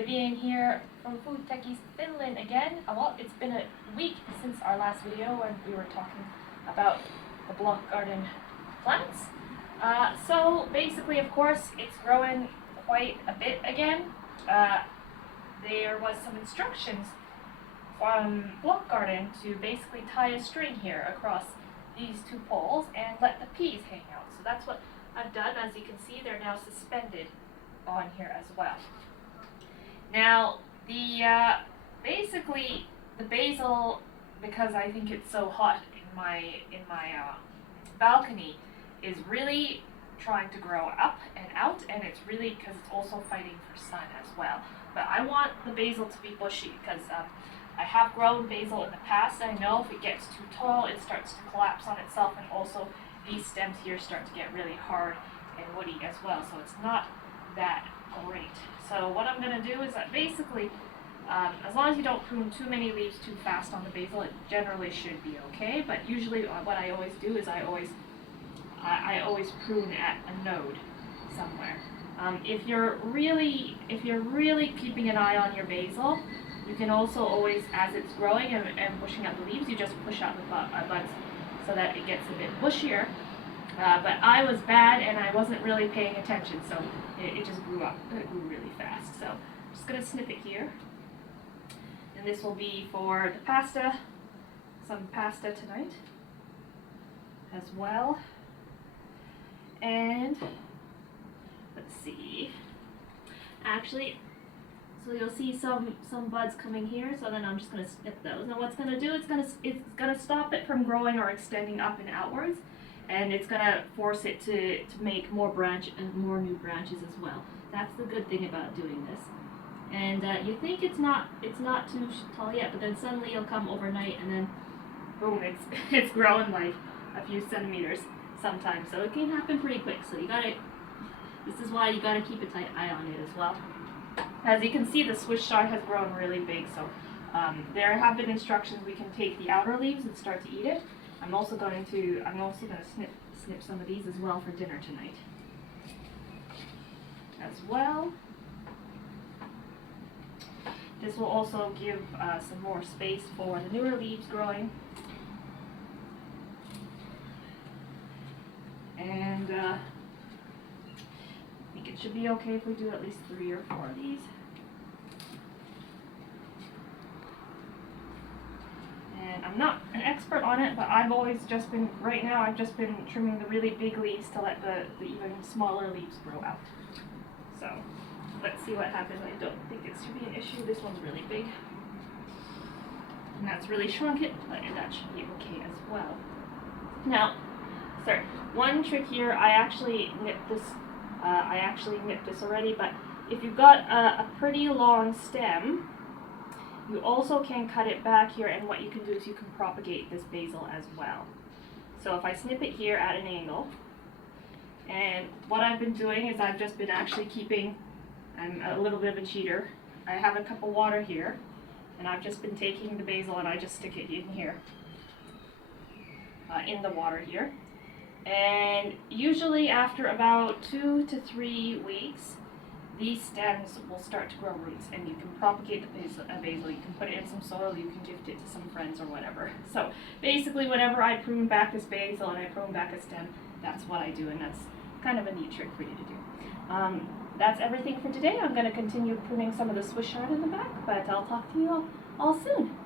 Vivian here from Food Techies Finland again. Well, it's been a week since our last video when we were talking about the Blokgarden plants. So basically, of course, it's growing quite a bit again. There was some instructions from Blokgarden to basically tie a string here across these two poles and let the peas hang out. So that's what I've done. As you can see, they're now suspended on here as well. Now, basically the basil, because I think it's so hot in my balcony, is really trying to grow up and out, and it's really because it's also fighting for sun as well. But I want the basil to be bushy because I have grown basil in the past, and I know if it gets too tall, it starts to collapse on itself, and also these stems here start to get really hard and woody as well. So it's not that great. So what I'm going to do is that basically, as long as you don't prune too many leaves too fast on the basil, it generally should be okay. But usually what I always do is I always prune at a node somewhere. If you're really keeping an eye on your basil, you can also always, as it's growing and pushing out the leaves, you just push out the buds so that it gets a bit bushier. But I was bad and I wasn't really paying attention, so it just grew up. It grew really fast. So I'm just going to snip it here. And this will be for the pasta, some pasta tonight as well. And let's see. Actually, so you'll see some buds coming here, so then I'm just going to snip those. Now what's going to do, it's going to stop it from growing or extending up and outwards. And it's going to force it to make more new branches as well. That's the good thing about doing this. And you think it's not too tall yet, but then suddenly it'll come overnight, and then boom, it's growing like a few centimeters sometimes. So it can happen pretty quick. So this is why you gotta keep a tight eye on it as well. As you can see, the Swiss chard has grown really big. So there have been instructions we can take the outer leaves and start to eat it. I'm also going to snip some of these as well for dinner tonight as well. This will also give some more space for the newer leaves growing. And I think it should be okay if we do at least 3 or 4 of these. And I'm not an expert on it, but I've just been trimming the really big leaves to let the even smaller leaves grow out. So let's see what happens. I don't think it should be an issue. This one's really big. And that's really shrunk it, but that should be okay as well. Now, sorry, one trick here, I actually nipped this already, but if you've got a pretty long stem, you also can cut it back here, and what you can do is you can propagate this basil as well. So if I snip it here at an angle, and what I've been doing is I've just been actually keeping, I'm a little bit of a cheater, I have a cup of water here, and I've just been taking the basil and I just stick it in here, in the water here. And usually after about 2 to 3 weeks, these stems will start to grow roots, and you can propagate the basil. You can put it in some soil, you can gift it to some friends or whatever. So basically, whenever I prune back this basil and I prune back a stem, that's what I do, and that's kind of a neat trick for you to do. That's everything for today. I'm going to continue pruning some of the Swiss chard in the back, but I'll talk to you all soon.